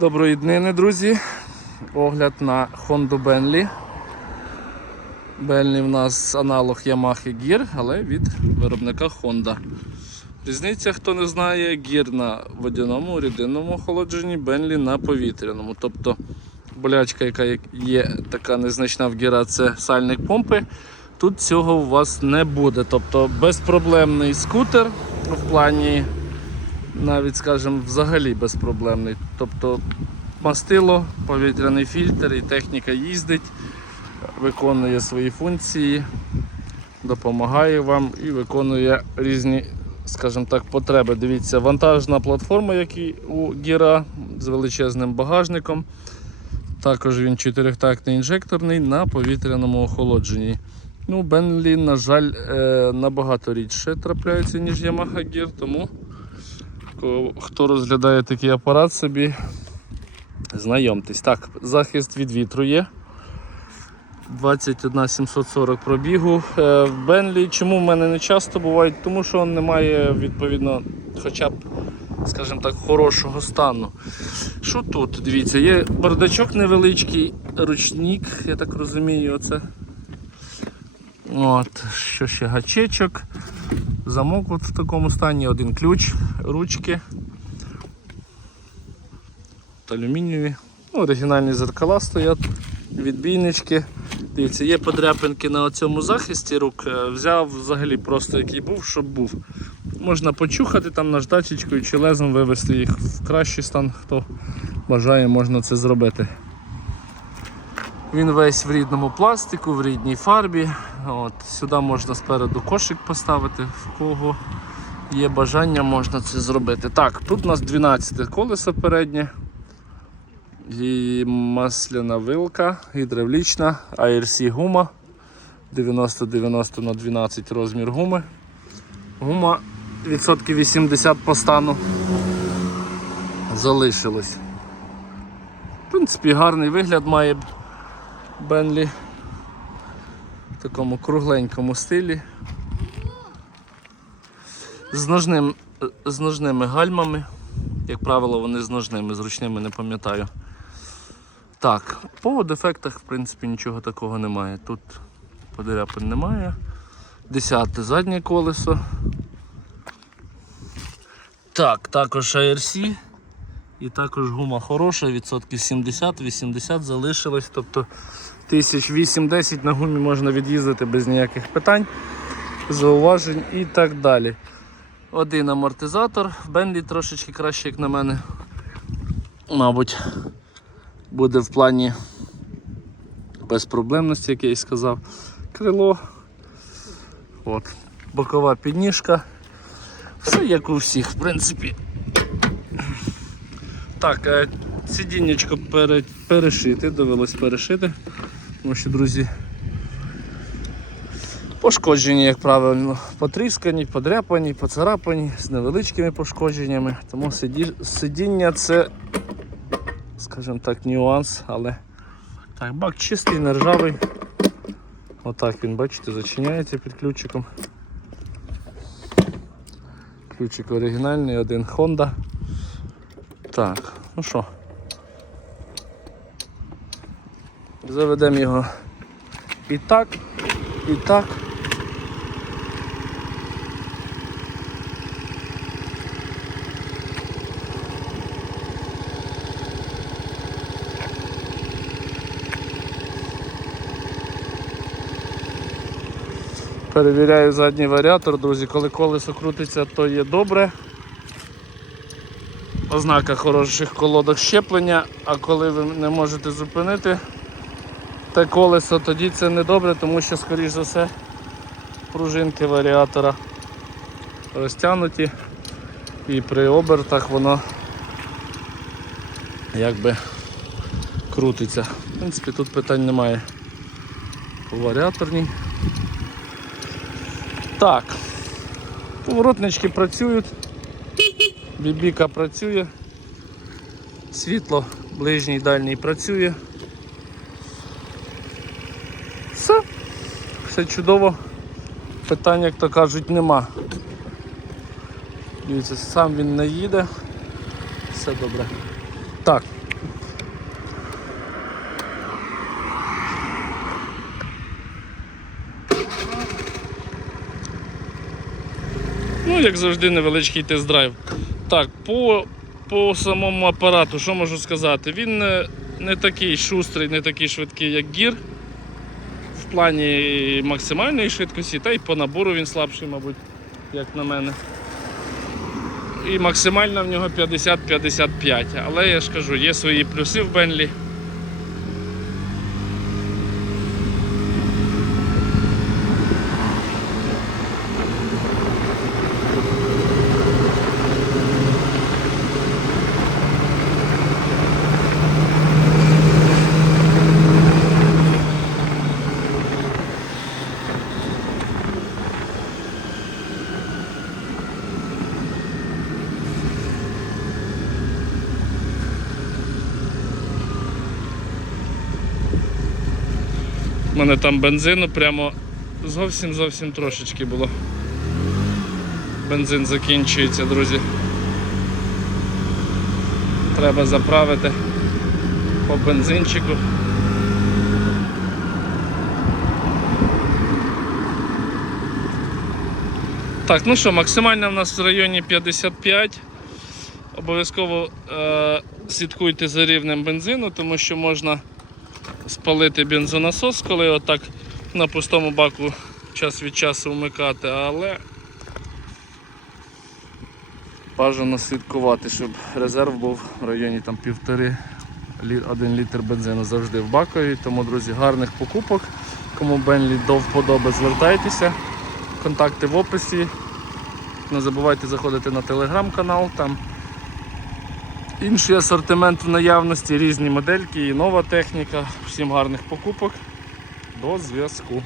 Доброї днини, друзі. Огляд на Honda Bentley. Bentley в нас аналог Yamaha Gear, але від виробника Honda. Різниця, хто не знає, Gear на водяному, рідинному охолодженні, Bentley на повітряному. Тобто болячка, яка є така незначна в Gear, це сальник помпи. Тут цього у вас не буде. Тобто безпроблемний скутер в плані навіть, скажімо, взагалі безпроблемний. Тобто мастило, повітряний фільтр і техніка їздить, виконує свої функції, допомагає вам і виконує різні, скажімо так, потреби. Дивіться, вантажна платформа, як і у Гіра з величезним багажником. Також він чотирьохтактний інжекторний на повітряному охолодженні. Ну, Бенлі, на жаль, е, набагато рідше трапляється, ніж Yamaha Gear, тому Ко- Хто розглядає такий апарат собі, знайомтесь. Так, захист від вітру є. 21 740 пробігу. Е, В Бенлі чому в мене не часто бувають? Тому що немає відповідно хоча б, скажімо так, хорошого стану. Що тут? Дивіться, є бардачок невеличкий, ручник, я так розумію, оце. От, що ще гачечок. Замок от в такому стані, один ключ, ручки. Алюмінієві. Ну, оригінальні зеркала стоять, відбійнички. Дивіться, є подряпинки на цьому захисті рук. Е, Взяв взагалі просто який був, щоб був. Можна почухати там наждачечкою чи лезом вивести їх в кращий стан, хто бажає, можна це зробити. Він весь в рідному пластику, в рідній фарбі. От, Сюди можна спереду кошик поставити, в кого є бажання, можна це зробити. Так, тут у нас 12 колесо переднє. І масляна вилка, гідравлічна, ARC гума 90-90 на 12 розмір гуми. Гума відсотків 80 по стану залишилось. В принципі, гарний вигляд має Бенлі в такому кругленькому стилі. З, ножним, з ножними гальмами. Як правило, вони з ножними, з ручними не пам'ятаю. Так, по дефектах, в принципі, нічого такого немає. Тут подряпин немає. Десяте заднє колесо. Так, також ARC. І також гума хороша, відсотків 70-80 залишилось. Тобто тисяч 8-10 на гумі можна від'їздити без ніяких питань, зауважень і так далі. Один амортизатор, Бенлі трошечки краще, як на мене. Мабуть, буде в плані безпроблемності, як я і сказав. Крило, От. бокова підніжка. Все як у всіх, в принципі. Так, е, сидіннячко перешити, довелось перешити, тому що, друзі, пошкоджені, як правильно, потріскані, подряпані, поцарапані, з невеличкими пошкодженнями. Тому сиді, сидіння це, скажімо так, нюанс, але так, бак чистий, не ржавий. Отак він, бачите, зачиняється під ключиком. Ключик оригінальний, один Honda. Так, ну що, заведемо його. І так, і так. Перевіряю задній варіатор, друзі, коли колесо крутиться, то є добре. Ознака хороших колодок щеплення, а коли ви не можете зупинити те колесо, тоді це не добре, тому що, скоріш за все, пружинки варіатора розтягнуті і при обертах воно якби крутиться. В принципі, тут питань немає по варіаторній. Так, поворотнички працюють. Бібіка працює, світло ближній дальній працює. все чудово. Питань, як то кажуть, нема. Дивіться, сам він не їде. Все добре. Так. Ну, як завжди, невеличкий тест-драйв. Так, по по самому апарату, що можу сказати? Він не, не такий шустрий, не такий швидкий, як гір. В плані максимальної швидкості, та й по набору він слабший, мабуть, як на мене. І максимально в нього 50-55. Але я ж кажу, є свої плюси в Бенлі. У мене там бензину прямо зовсім зовсім трошечки було. Бензин закінчується, друзі. Треба заправити по бензинчику. Так, ну що, максимальна в нас в районі 55. Обов'язково е, слідкуйте за рівнем бензину, тому що можна спалити бензонасос, коли отак на пустому баку час від часу вмикати, але бажано слідкувати, щоб резерв був в районі там півтори один літр бензину завжди в бакові. Тому, друзі, гарних покупок. Кому Бенлі до вподоби, звертайтеся. Контакти в описі. Не забувайте заходити на телеграм-канал. Там Інший асортимент в наявності, різні модельки і нова техніка. Всім гарних покупок. До зв'язку.